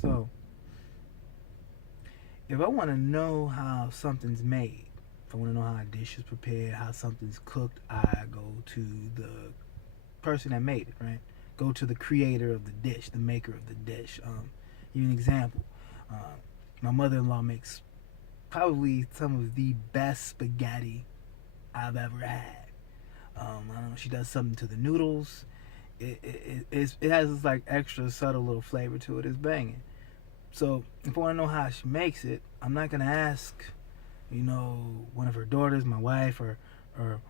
So, if I want to know how something's made, if I want to know how a dish is prepared, how something's cooked, I go to the person that made it, right? Go to the creator of the dish, the maker of the dish. Give you an example. Uh, my mother-in-law makes probably some of the best spaghetti I've ever had. I don't know. She does something to the noodles. It has this like extra subtle little flavor to it. It's banging. So if I want to know how she makes it, I'm not gonna ask, one of her daughters, my wife, or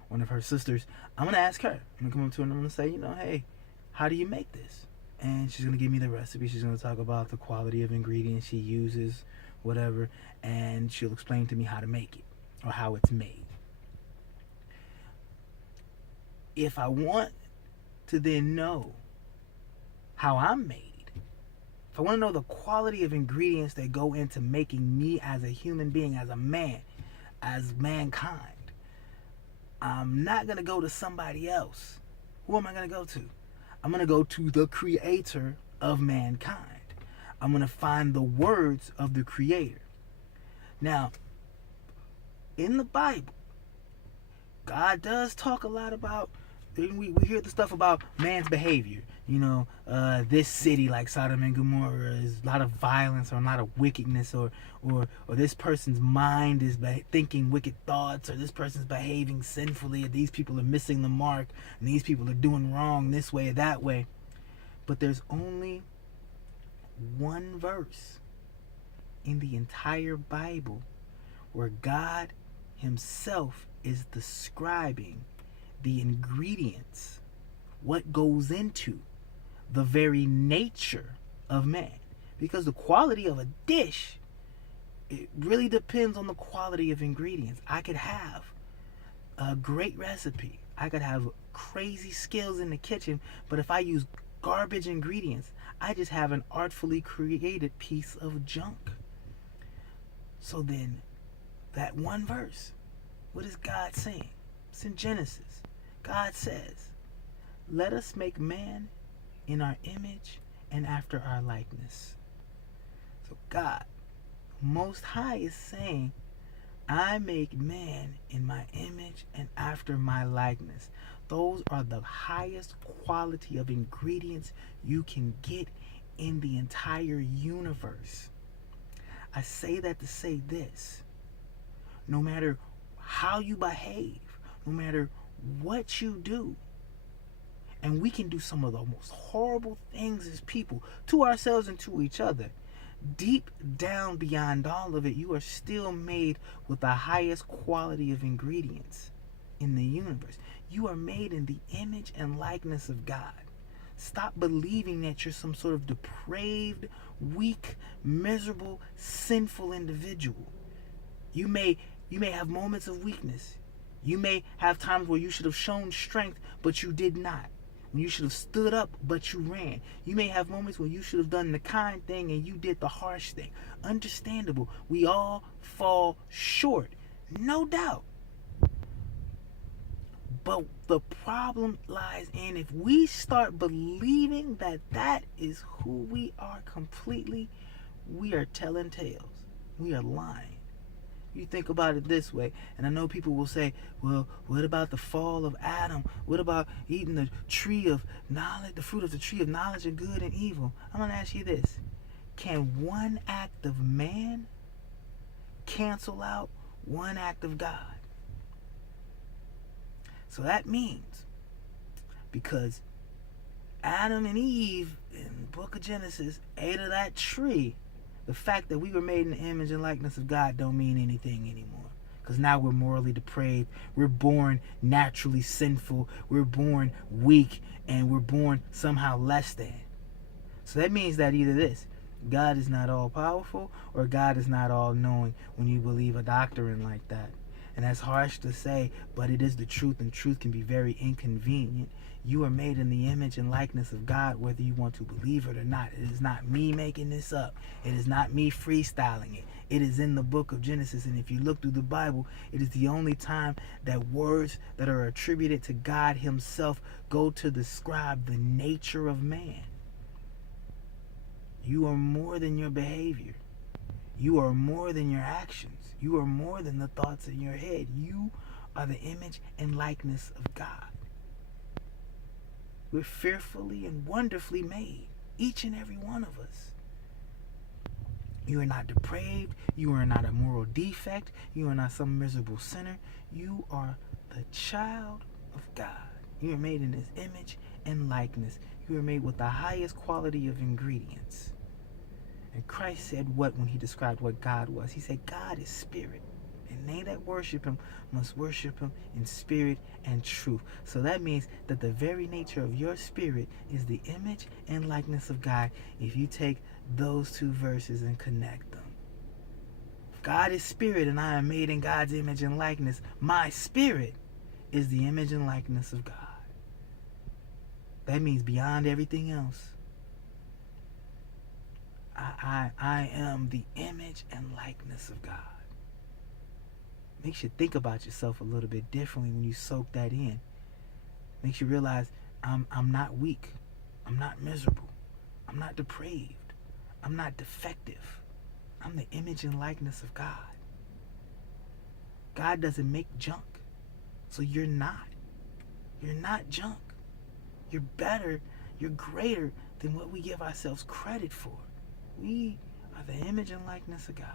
one of her sisters. I'm gonna ask her. I'm gonna come up to her and I'm gonna say, hey, how do you make this? And she's gonna give me the recipe. She's gonna talk about the quality of ingredients she uses, whatever, and she'll explain to me how to make it or how it's made. If I want to then know how I'm made, if I want to know the quality of ingredients that go into making me as a human being, as a man, as mankind, I'm not going to go to somebody else. Who am I going to go to? I'm going to go to the creator of mankind. I'm going to find the words of the creator. Now, in the Bible, God does talk a lot about, we hear the stuff about man's behavior. This city like Sodom and Gomorrah is a lot of violence or a lot of wickedness, or this person's mind is thinking wicked thoughts, or this person's behaving sinfully, or these people are missing the mark, and these people are doing wrong this way or that way. But there's only one verse in the entire Bible where God himself is describing the ingredients, what goes into the very nature of man. Because the quality of a dish, it really depends on the quality of ingredients. I could have a great recipe, I could have crazy skills in the kitchen, but if I use garbage ingredients, I just have an artfully created piece of junk. So then, that one verse, what is God saying? It's in Genesis. God says, let us make man in our image and after our likeness. So God, Most High, is saying, I make man in my image and after my likeness. Those are the highest quality of ingredients you can get in the entire universe. I say that to say this. No matter how you behave, no matter what you do, and we can do some of the most horrible things as people to ourselves and to each other, deep down beyond all of it, you are still made with the highest quality of ingredients in the universe. You are made in the image and likeness of God. Stop believing that you're some sort of depraved, weak, miserable, sinful individual. You may have moments of weakness. You may have times where you should have shown strength, but you did not. When you should have stood up, but you ran. You may have moments when you should have done the kind thing and you did the harsh thing. Understandable. We all fall short, no doubt. But the problem lies in, if we start believing that that is who we are completely, we are telling tales. We are lying. You think about it this way, and I know people will say, well, what about the fall of Adam? What about eating the tree of knowledge, the fruit of the tree of knowledge of good and evil? I'm going to ask you this. Can one act of man cancel out one act of God? So that means, because Adam and Eve in the book of Genesis ate of that tree, the fact that we were made in the image and likeness of God don't mean anything anymore. Because now we're morally depraved. We're born naturally sinful. We're born weak. And we're born somehow less than. So that means that either this, God is not all powerful, or God is not all knowing, when you believe a doctrine like that. And that's harsh to say, but it is the truth, and truth can be very inconvenient. You are made in the image and likeness of God, whether you want to believe it or not. It is not me making this up. It is not me freestyling it. It is in the book of Genesis, and if you look through the Bible, it is the only time that words that are attributed to God himself go to describe the nature of man. You are more than your behavior. You are more than your actions. You are more than the thoughts in your head. You are the image and likeness of God. We're fearfully and wonderfully made, each and every one of us. You are not depraved. You are not a moral defect. You are not some miserable sinner. You are the child of God. You are made in His image and likeness. You are made with the highest quality of ingredients. And Christ said what when He described what God was? He said, God is spirit. And they that worship Him must worship Him in spirit and truth. So that means that the very nature of your spirit is the image and likeness of God if you take those two verses and connect them. God is spirit and I am made in God's image and likeness. My spirit is the image and likeness of God. That means beyond everything else, I am the image and likeness of God. Makes you think about yourself a little bit differently when you soak that in. Makes you realize I'm not weak. I'm not miserable. I'm not depraved. I'm not defective. I'm the image and likeness of God. God doesn't make junk. So you're not. You're not junk. You're better. You're greater than what we give ourselves credit for. We are the image and likeness of God.